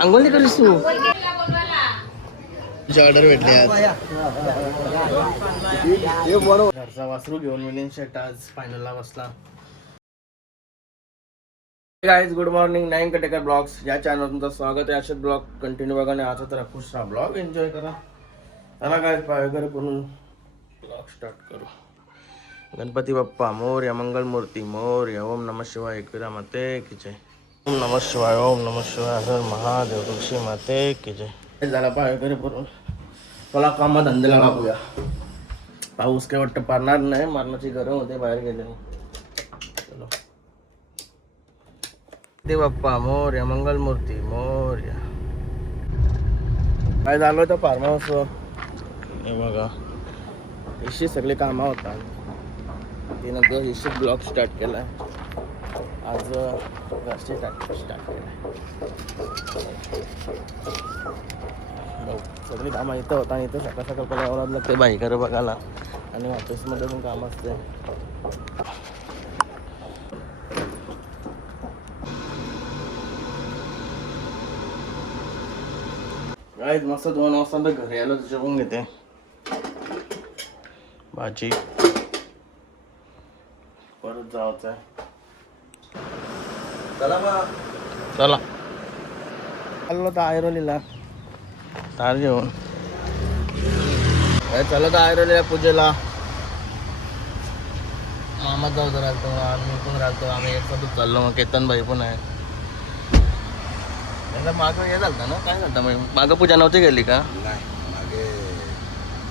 अंघोळ करीस तू ऑर्डर भेटली आज. घरचा वासरू घेऊन मिलिंद शेट आज फायनलला बसला. Guys good morning. 9 Katekar blogs या चॅनलवर तुमचं स्वागत आहे. असेच ब्लॉग कंटिन्यू बघा आणि आजचा तर खुश राहा, ब्लॉग एन्जॉय करा. चला काय पाय वगैरे करून ब्लॉग स्टार्ट करू. गणपती बाप्पा मोरया, मंगलमूर्ती मोरया. ओम नमः शिवाय. एकविरा माते की जय. ओम नमः शिवाय. ओम नमः शिवाय. हर महादेव. तुळशी माते की जय. झाला पाय वगैरे करून मला कामा धंद्याला लागूया. पाऊस काय वाटतं पडणार नाही, मारण्याची गरम होते बाहेर गेले. चलो ते बाप्पा मोरया, मंगलमूर्ती मोरया. काय झालं होतं फार्म हाऊस. हे बघा इशी सगळे कामं होतात. तिनं इशी ब्लॉग स्टार्ट केला आहे आज. घरचे स्टार्ट केलं सगळी कामं इथं होता आणि इथं सकाळ सकाळ पहिला यावं लागते बाईकर बघायला आणि ऑफिसमध्ये पण काम असते. काय मस्त 2 वाजता तर घरी आलो जेवून घेते. भाजी परत जायचं आहे. चला चाललो तर आयरोलीला तार जेवण. चला तर आयरोलीला पूजेला. मामा जाऊ तर राहतो, आम्ही पण राहतो. आम्ही एकसाथच चाललो. मग केतन भाई पण आहे. मागं हे झालं ना, काय झालं मग मागं पूजा नव्हती गेली का? मागे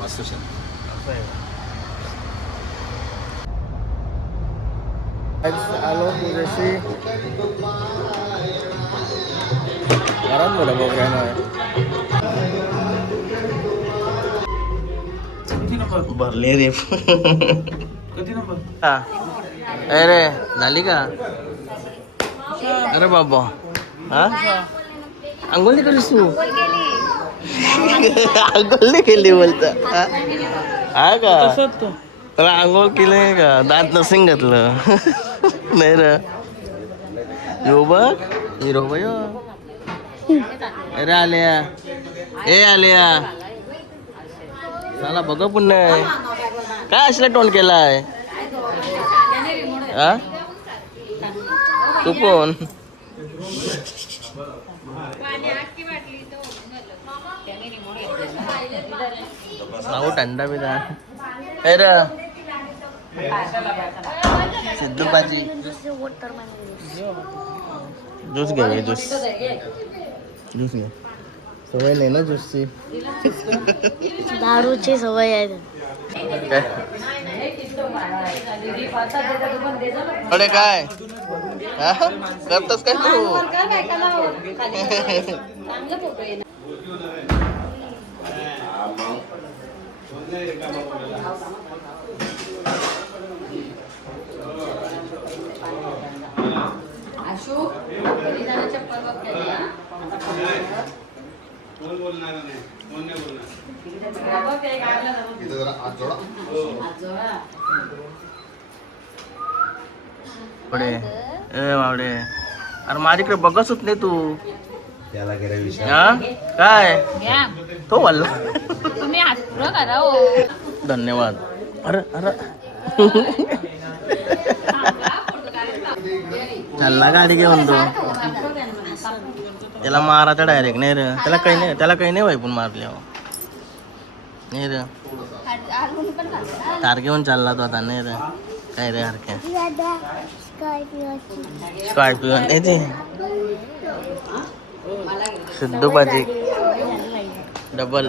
वास्तुशांती असं आहे. आलो पूजेशी. घरात मोठा प्रोग्राम आहे. भरले रे. किती नंबर? अरे झाली का? अरे बाबा हा अंघोळ नाही करीस तू? अंघोळ नाही केली बोलता हा का? त्याला अंघोळ केलंय का? दात नसेल घातलं नाही र. यो बघ हिरो बाई. अरे आल्या ए आल्या चला बघ पुन्हा काय असला टोन केलाय हा तू कोण? थंडा बिदा सिद्धू पाजी ज्यूस घे. ज्यूस घे. सवय नाही ना ज्यूसची. दारूची सवय आहे. अरे काय करतस काय तू? बावडे अरे माझ्याकडे बघतच नाही तू. त्याला काय तो वाला. तुम्ही हात करा. धन्यवाद. अरे अरे चालला गाडी घेऊन तो. त्याला मारायचा डायरेक्ट नाही रे. त्याला काही नाही पण मारल्यावर नाही रे. तार घेऊन चालला तो आता नाही रे. काय रे हरक्या स्कॉर्पिओ नाही ते सिद्धू पाजी डबल.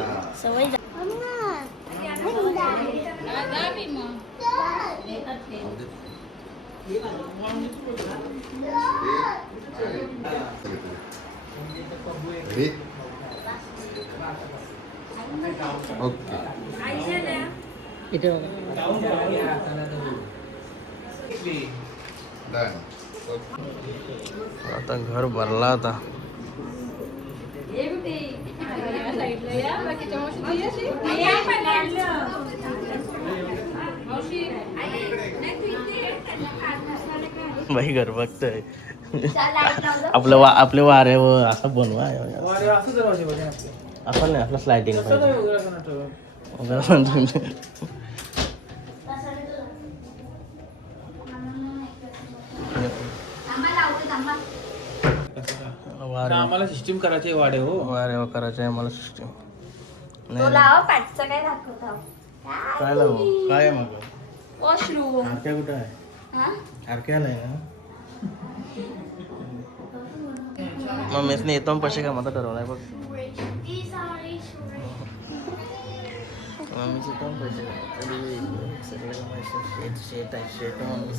आता घर भरला आता. बाई घर बघतोय आपले वारे व असं बनवा असं दरवाजे बघा आपले. असं नाही आपलं स्लायटिंग कसं काय वगैरे असं नाही ठेवलं? कसं काय? आता आम्हाला सिस्टीम करायची आहे वाडे हो. वारे करायचं आहे मला सिस्टीम काय दाखवतो काय लावू काय आहे मग वॉशरूम आरक्या कुठं आहे आरक्याला आहे ना मग मेसने येतो मग पैसे कामाचा ठरवलाय बघ मम्मीचे पण पैसे सगळे शेट शेट आहे शेट मम्मी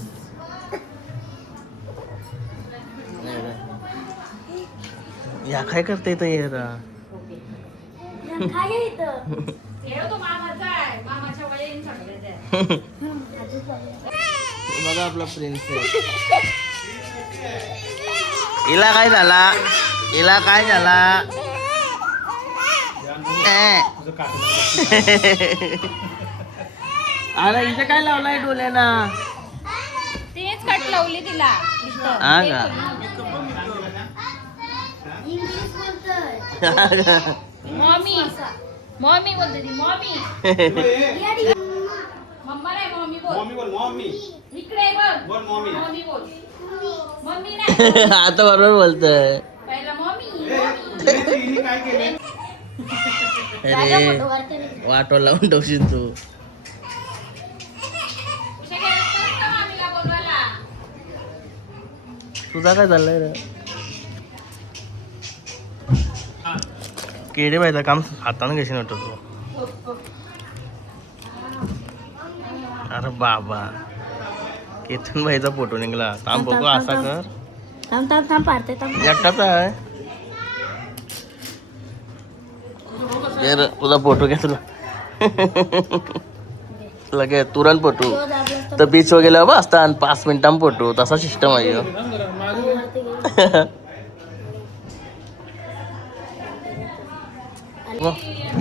या काय करते इथं ये रा बघा आपला प्रिन्स हिला काय झाला हिला काय झाला अरे इथे काय लावलाय डोल्याना तिनेच कट लावली तिला हा का मॉमी मॉमी बोलते ती मॉमी मम्मा नाही मॉमी बोल मॉमी इकडे बोल बोल मॉमी. मॉमी बोल मम्मी नाही आता बरोबर बोलतोय पहिला मॉमी काय केलं? अरे वाटो लावून ठेवशील तू मामीला बोलवायला तुझा काय चाललंय रे केडे बायचं काम हाताने घेशील वाटत तू अरे बाबा केतन बाईचा फोटो निघला थांब बघू असा कर थांब पाडते एकटाच आहे ये रे, तुझा फोटो घ्या तुला लगे तुरंत फोटो तर बीच वर गेला असता 5 मिनिटां फोटो तसा सिस्टम आहे ह्यो.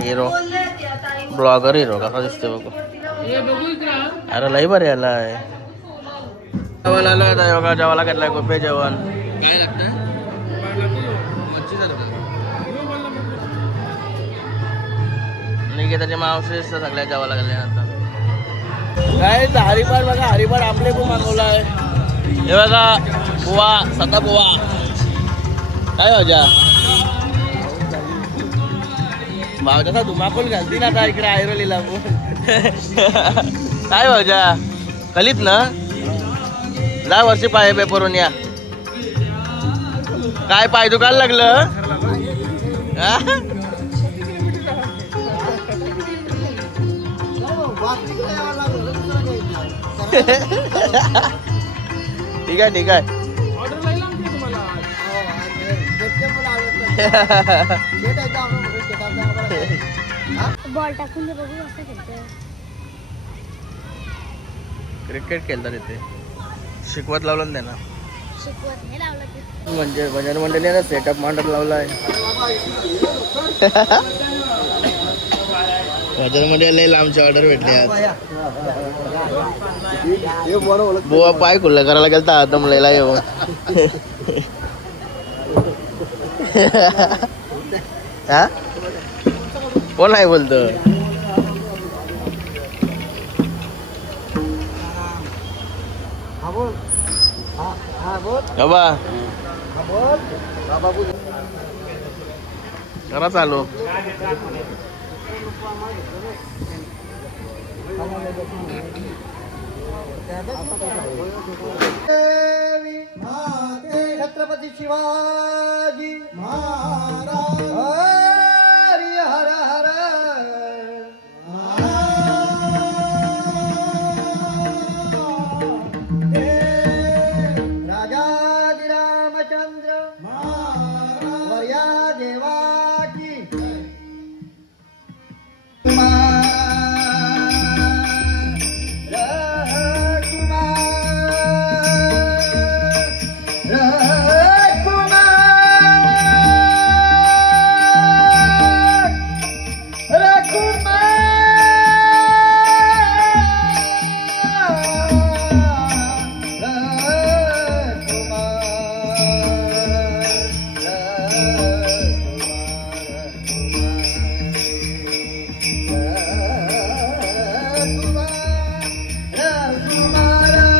हिरो ब्लॉगर हिरो कसा दिसते बघू अरे लई बरं याला आहे जेवायला आलोय आता योगा जेवायला घेतलाय गोपे जेवण काय लागतं मच्छी निकेताची मावशी सगळ्या जेवायला गेले आता काय हरिपार बघा हरिपार आपले खूप मागवलाय हे बघा बुवा सता बुवा काय भावजा भावजा धुमाकूल घालती ना आता इकडे आयरोलीला काय भावजा कलीत ना 10 वर्षी पाय पेपरून या काय पाय दुखायला लागलं ठीक आहे ठीक आहे बॉल टाकून दे बघू असं खेळतोय क्रिकेट खेळतात इथे शिकवत लावलं ना त्यांना शिकवत नाही लावलं ते म्हणजे भजन मंडळीने सेटअप मांडत लावलाय भजन मंडळी लांबची ऑर्डर भेटली आज बुवा पाय खुल्ला करायला गेलता दमलेला येऊन हा कोण आहे बोलतो बाबा करा चालू छत्रपती शिवाजी महाराज हरी हर हर राजाजी रामचंद्र वर्या देवाची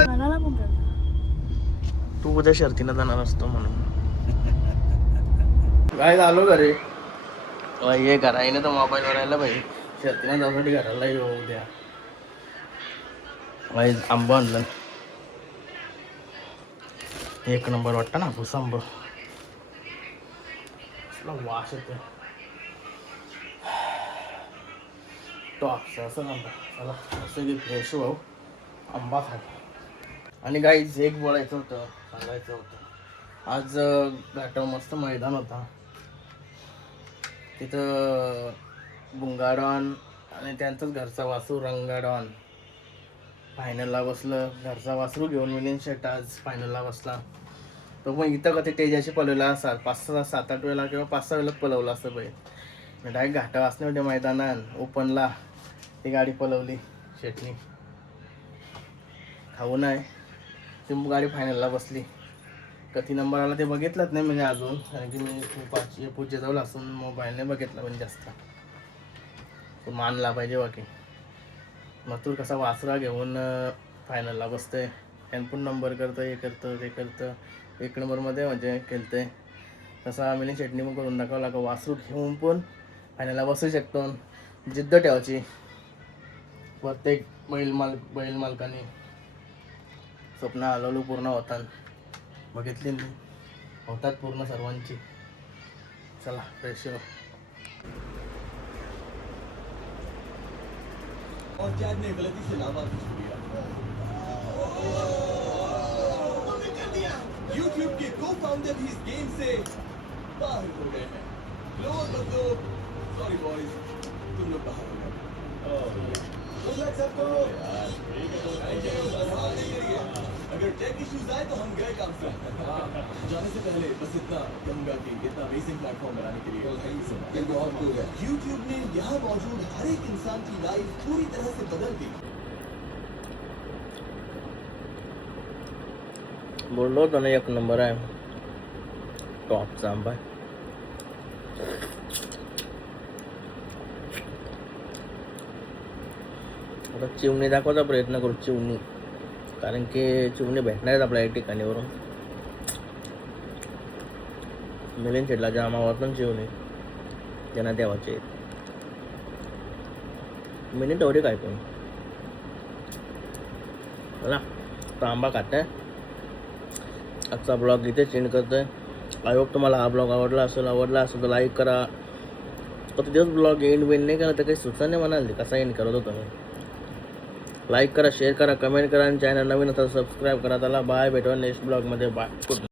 मनाला पण कळतं. तू उद्या शर्तीनं जाणार असतो म्हणून काय झालो घरी ये घराईने तर मोबाईलवर राहिला पाहिजे शर्तीनं जाण्यासाठी घराला येऊ द्या भाई आंबा आणलं एक नंबर वाटतं ना हापूस आंबा वास येतो टॉपचा असं आंबा चला असं की फ्रेश भाऊ आंबा खा आणि गाईज एक बोलायचं होतं सांगायचं होतं आज घाटावर मस्त मैदान होता तिथं बुंगाडॉन आणि त्यांचाच घरचा वासरू रंगाडॉन फायनलला बसलं घरचा वासरू घेऊन विनीन शेट आज फायनलला बसला तो मग इथं का ते तेजाशी पळवला असा 5-6-7-8 वेळेला किंवा 5-6 वेळेला पळवलं असतं पाहिजे डायरेक्ट घाटा वाचले होते मैदानात ओपनला ती गाडी पळवली शेटनी खाऊ नाही ती गाडी फायनलला बसली किती नंबर आला ते बघितलंच नाही म्हणजे अजून कारण की मी पूजे जाऊन असून मोबाईलने बघितलं म्हणजे जास्त तो मानला पाहिजे बाकी मग तू कसा वासरा घेऊन फायनलला बसतंय त्यानं पण नंबर करतं हे करतं ते करतं 1 नंबरमध्ये म्हणजे केलतंय तसं आम्ही चटणी पण करून दाखवला का वासरू घेऊन पण फायनलला बसू शकतो जिद्द ठेवायची प्रत्येक बैल मालकाने स्वप्न हलवलं पूर्ण होतात बघितली होतात पूर्ण सर्वांची चला फ्रेश और चैद ने गलती से लावा खींच दिया। उन्होंने कर दिया। YouTube के co-founder भी इस गेम से बाहर हो गए हैं। फ्लोर बदलो। Sorry boys, तुम लोग बाहर हो गए। Good luck सबको। Thank you, बस हाथ नहीं करिए। अगर टेक इश्यूज आए तो हम गए काम से। जाने से पहले बस इतना कहूँगा कि इतना अमेजिंग प्लेटफॉर्म बनाने के लिए बहुत खूब है। YouTube ने यहाँ मौजूद हर एक इंसान की लाइफ पूरी तरह से बदल दी। बोललो होतो ना 1 नंबर आहे टॉपचा आंबा आता चिवणी दाखवायचा प्रयत्न करू चिवणी कारण की चिवणी भेटणार आहेत आपल्या या ठिकाणीवरून मिलिंद शेटला जामावरतून चिवणी त्यांना द्यावाचे मिनिट एवढे काय पण मला तो आंबा खाताय आजचा ब्लॉग इथे चेंज करतोय आय होप तुम्हाला हा ब्लॉग आवडला असेल तर लाईक करा आता दिवस ब्लॉग एंड वेंड नाही करा तर काही सुचना नाही म्हणाल कसा एंड करत होतो मी लाईक करा शेअर करा कमेंट करा आणि चॅनल नवीन असेल सबस्क्राईब करा त्याला बाय भेटवा नेक्स्ट ब्लॉगमध्ये बाय गुड